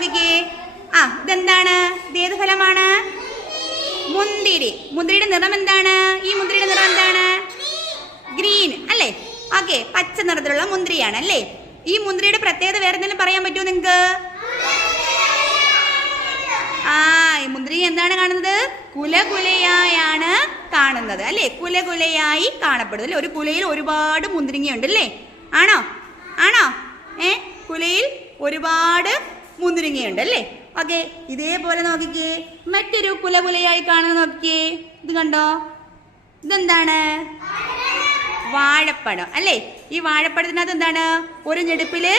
നോക്കിക്കേ. ഇതെന്താണ്? ഇതേത് ഫലമാണ്? മുന്തിരി. മുന്തിരിയുടെ നിറം എന്താണ്? ഈ മുന്തിരിയുടെ നിറം എന്താണ്? ഗ്രീൻ അല്ലേ? ഓക്കെ, പച്ച നിറത്തിലുള്ള മുന്തിരിയാണ് അല്ലേ? ഈ മുന്തിരിയുടെ പ്രത്യേകത വേറെ എന്തെങ്കിലും പറയാൻ പറ്റുമോ നിങ്ങൾക്ക്? ഈ മുന്തിരി എന്താണ് കാണുന്നത്? കുലകുലയായാണ് കാണുന്നത് അല്ലേ? കുലകുലയായി കാണപ്പെടുന്നത് അല്ലേ? ഒരു കുലയിൽ ഒരുപാട് മുന്തിരിങ്ങയുണ്ട് അല്ലേ? ആണോ? ആണോ? കുലയിൽ ഒരുപാട് മുന്തിരിങ്ങയുണ്ട് അല്ലേ? ഓക്കെ, ഇതേപോലെ നോക്കിക്കേ, മറ്റൊരു കുലകുലയായി കാണുന്നത് നോക്കിക്കേ. ഇത് കണ്ടോ? ഇതെന്താണ്? വാഴപ്പഴം അല്ലേ? ഈ വാഴപ്പഴത്തിനകത്ത് എന്താണ്? ഒരു ഞെടുപ്പില്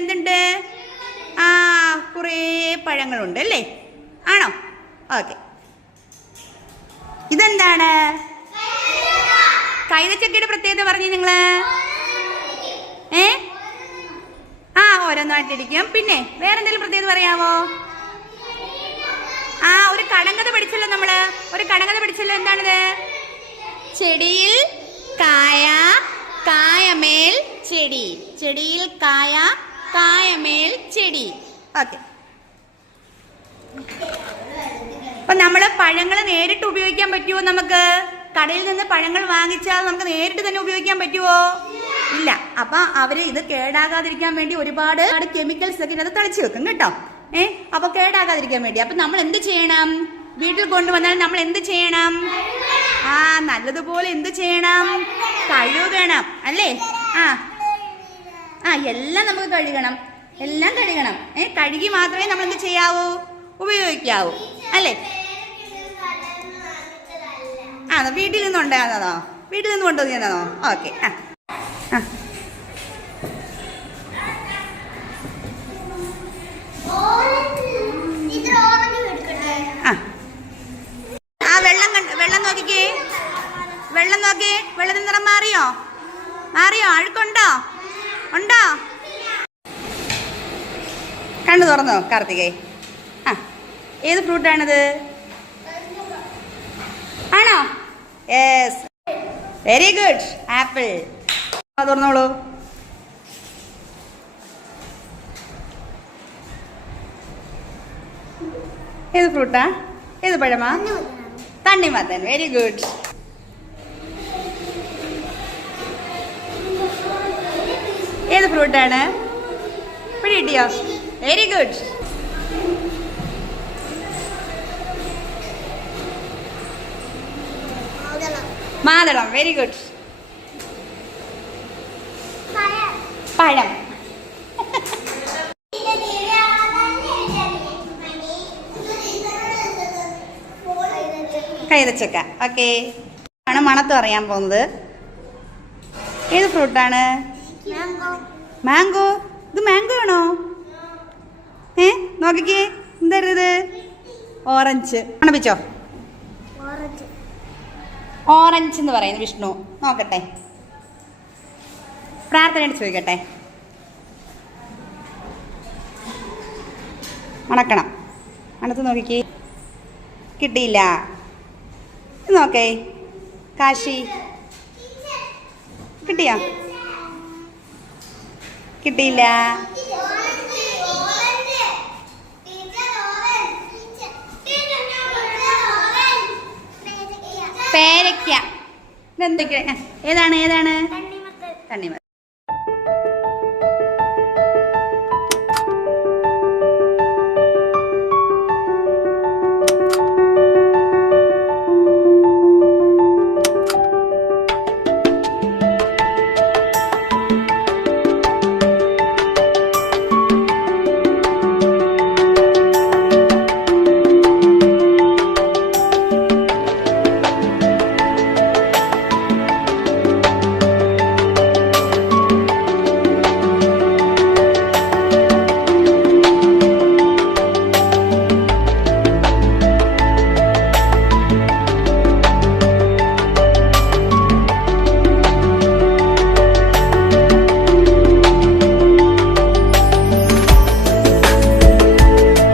എന്തുണ്ട്? കുറേ പഴങ്ങളുണ്ട് അല്ലേ? ആണോ? ഓക്കെ, ഇതെന്താണ്? കൈതച്ചക്കയുടെ പ്രത്യേകത പറഞ്ഞു നിങ്ങള്. ഓരോന്നായിട്ടിരിക്കും. പിന്നെ വേറെ എന്തെങ്കിലും പ്രത്യേകത പറയാമോ? ഒരു കടങ്കഥ പഠിച്ചല്ലോ നമ്മള്. ഒരു കടങ്കഥ പഠിച്ചല്ലോ. എന്താണിത്? ചെടിയിൽ കായ, കായമേൽ ചെടി. ചെടിയിൽ കായ, കായമേൽ ചെടി. ഓക്കെ, അപ്പൊ നമ്മള് പഴങ്ങൾ നേരിട്ട് ഉപയോഗിക്കാൻ പറ്റുമോ? നമുക്ക് കടയിൽ നിന്ന് പഴങ്ങൾ വാങ്ങിച്ചാൽ നമുക്ക് നേരിട്ട് തന്നെ ഉപയോഗിക്കാൻ പറ്റുമോ? ഇല്ല. അപ്പൊ അവര് ഇത് കേടാകാതിരിക്കാൻ വേണ്ടി ഒരുപാട് കെമിക്കൽസ് ഒക്കെ അത് തളിച്ചു വെക്കും കേട്ടോ. അപ്പൊ കേടാകാതിരിക്കാൻ വേണ്ടി അപ്പൊ നമ്മൾ എന്ത് ചെയ്യണം? വീട്ടിൽ കൊണ്ടുവന്നാൽ നമ്മൾ എന്ത് ചെയ്യണം? നല്ലതുപോലെ എന്ത് ചെയ്യണം? കഴുകണം അല്ലേ? എല്ലാം നമുക്ക് കഴുകണം. എല്ലാം കഴുകണം. കഴുകി മാത്രമേ നമ്മൾ എന്ത് ചെയ്യാവൂ? ഉപയോഗിക്കാവൂ അല്ലേ? വീട്ടിൽ നിന്നുണ്ടാകുന്നതോ? വീട്ടിൽ നിന്ന് കൊണ്ടുവന്നതാണോ? ഓക്കെ. വെള്ളം നോക്കിക്കേ. വെള്ളം നോക്കി. വെള്ളത്തിന് നിറം മാറിയോ? അഴുക്കുണ്ടോ? ഉണ്ടോ? കണ്ണു തുറന്നോ കാർത്തികേ? ഏത് ഫ്രൂട്ടാണിത്? ആണോ? Yes, very good. ആപ്പിൾ. തുറന്നോളൂ. ഏത് ഫ്രൂട്ടാ? ഏത് പഴമാ? തണ്ണിമത്തൻ. Very good. ഏത് ഫ്രൂട്ടാണ്? പിടികിട്ടിയോ? Very good. മാതളം. Very good. പഴം. കൈതച്ചക്ക. ഓക്കെ, ആണ് മണത്ത് അറിയാൻ പോകുന്നത്. ഏത് ഫ്രൂട്ടാണ്? മാംഗോ. ഇത് മാംഗോ ആണോ? നോക്കിക്കേ, എന്തായത്? ഓറഞ്ച്. മണപ്പിച്ചോ? ഓറഞ്ച് എന്ന് പറയുന്നത് വിഷ്ണു. നോക്കട്ടെ, പ്രാർത്ഥനയായിട്ട് ചോദിക്കട്ടെ. മണക്കണം. മണത്ത് നോക്കിക്കേ. കിട്ടിയില്ല. നോക്കേ, കാശി. കിട്ടിയോ? കിട്ടിയില്ല. പേരയ്ക്ക. ഇതെന്തൊക്കെ? ഏതാണ്? തണ്ണിമത്തൻ.